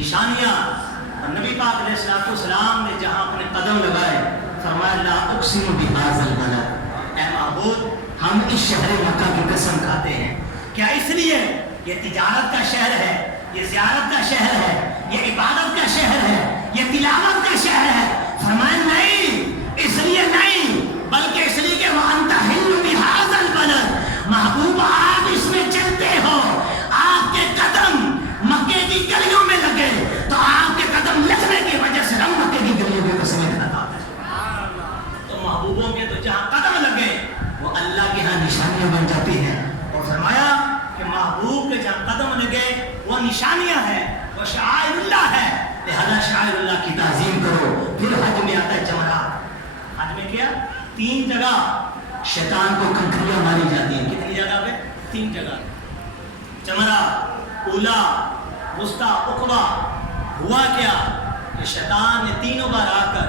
نشانیاں. اور نبی پاک علیہ السلام نے جہاں اپنے قدم لگائے فرمایا لا اقسم بہذا البلد، اے معبود ہم اس شہر مکہ کی قسم کھاتے ہیں. کیا اس لیے یہ تجارت کا شہر ہے، یہ زیارت کا شہر ہے، یہ عبادت کا شہر ہے، یہ تلاوت کا شہر ہے؟ فرمایا نہیں، اس لیے نہیں، بلکہ اس لیے کہ وَأَنْتَ حِلٌّ بِهَٰذَا الْبَلَدِ، محبوب آپ اس میں چلتے ہو، آپ کے قدم مکے کی گلیوں میں لگے تو آپ کے قدم لگنے کی وجہ سے ہم مکے کی گلیوں میں قسمیں کھاتا ہے. تو محبوبوں کے تو جہاں قدم لگے وہ اللہ کے ہاں نشانیاں بن جاتی ہیں. اور فرمایا کہ محبوب کے جہاں قدم لگے وہ نشانیاں ہیں، وہ شعائر اللہ ہے، لہذا شعائر اللہ کی تعظیم کرو. پھر حج میں آتا ہے جمرات. حج میں کیا 3 جگہ شیطان کو کنکریاں ماری جاتی ہیں. کتنی جگہ پہ؟ 3 جگہ. جمرہ، اولا، وسطی، عقبہ. ہوا کیا کہ شیطان نے 3 بار آ کر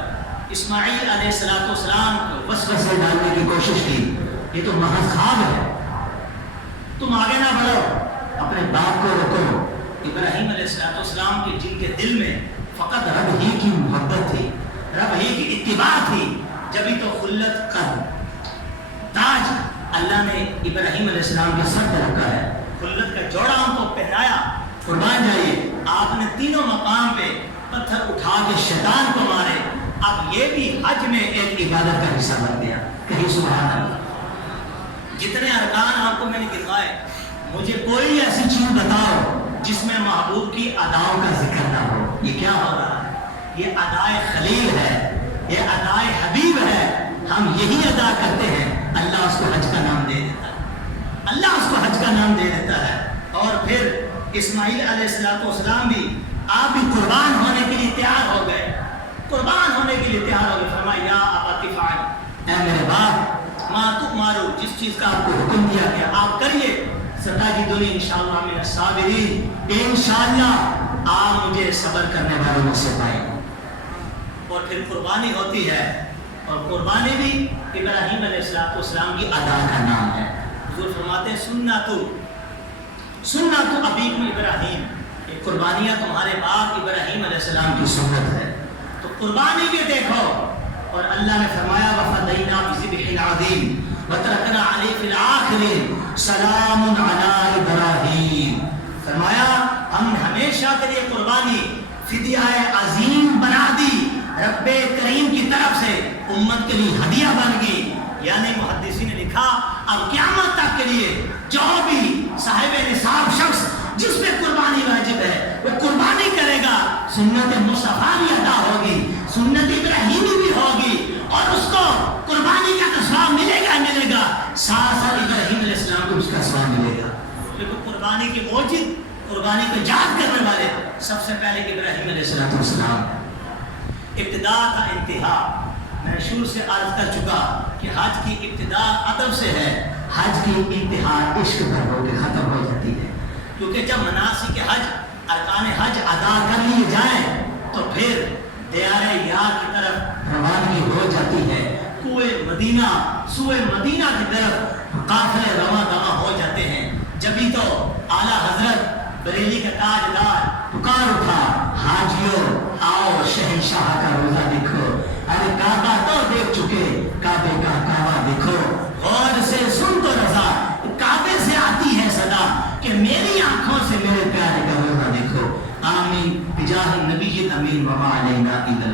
اسماعیل علیہ السلام کو وسوسے ڈالنے کی کوشش کی. یہ تو محض خواب ہے، تم آگے نہ بڑھو، اپنے باپ کو روکو. ابراہیم علیہ السلام کے جن کے دل میں فقط رب ہی کی محبت تھی، رب ہی کی اتباع تھی، جبھی تو خلت کا تاج اللہ نے ابراہیم علیہ السلام کے سر پہ رکھا ہے. خلت کا جوڑا ان کو پہنایا. قربان جائیے، آپ نے 3 مقام پہ پتھر اٹھا کے شیطان کو مارے. اب یہ بھی حج میں ایک عبادت کا حصہ بن گیا. کہیں سبحان اللہ. جتنے ارکان آپ کو میں نے گنوائے، مجھے کوئی ایسی چیز بتاؤ جس میں محبوب کی اداؤں کا ذکر نہ ہو. یہ کیا ہو رہا ہے؟ یہ ادائے خلیل ہے، یہ ادائے حبیب ہے. ہم یہی ادا کرتے ہیں، اللہ اس کو حج کا نام دے دیتا ہے، اللہ اس کو حج کا نام دے دیتا ہے. اور پھر اسماعیل علیہ السلام بھی، آپ بھی قربان ہونے کے لیے تیار ہو گئے، قربان ہونے کے لیے تیار ہو گئے. فرمایا یا ابا افعل، اے میرے باپ، ما تؤمروا، جس چیز کا آپ کو حکم دیا گیا آپ کریے. ستجدنی انشاءاللہ من الصابرین، انشاءاللہ آپ مجھے صبر کرنے والوں میں سے پائیں. اور پھر قربانی ہوتی ہے، اور قربانی بھی ابراہیم علیہ السلام کی ادا کا نام ہے. حضور فرماتے ہیں سنت ابیکم ابراہیم، یہ قربانیاں تمہارے باپ ابراہیم علیہ السلام کی سنت ہے. تو قربانی بھی دیکھو. اور اللہ نے فرمایا وَفَدَيْنَا بِذِبْحٍ عَظِيمٍ وَتَرَكْنَا عَلَيْهِ فِي الْآخِرِينَ سَلَامٌ عَلَىٰ إِبْرَاهِيمَ. فرمایا ہم نے ہمیشہ کے لیے قربانی فدیہ عظیم بنا دی، رب کریم کی طرف سے امت کے لیے ہدیہ بن گئی. یعنی محدثین نے لکھا اب قیامت تک کے لیے جو بھی صاحب نصاب شخص جس پہ قربانی واجب ہے وہ قربانی کرے گا، سنت مصطفیٰ بھی ادا ہوگی، سنت ابراہیمی بھی ہوگی، اور اس کو قربانی کا ثواب ملے گا، ساتھ ابراہیم علیہ السلام کو اس کا ثواب ملے گا. لیکن قربانی کے موجد، قربانی کو یاد کرنے والے سب سے پہلے ابراہیم علیہ السلام. ابتدا کا انتہا میں شروع سے عرض کر چکا کہ حج کی ابتدا ادب سے ہے، حج کی انتہا عشق پر ہو کے ختم ہو جاتی ہے. کیونکہ جب مناسک حج، ارکان حج ادا کر لیے جائیں تو پھر دیار یار کی طرف روانگی ہو جاتی ہے. سوئے مدینہ کی طرف قافلے رواں دواں ہو جاتے ہیں. جبھی تو اعلیٰ حضرت بریلی کا تاجدار پکار اٹھا، حاجیوں آؤ شہنشاہ کا روزہ دیکھو. ارے کعبہ تو دیکھ چکے، کعبے کا کعبہ دیکھو. غور سے سن تو رضا، کعبے سے آتی ہے صدا کہ میری آنکھوں سے میرے پیارے کا روزہ دیکھو. آمین بجاہ النبی الامین وما علینا الا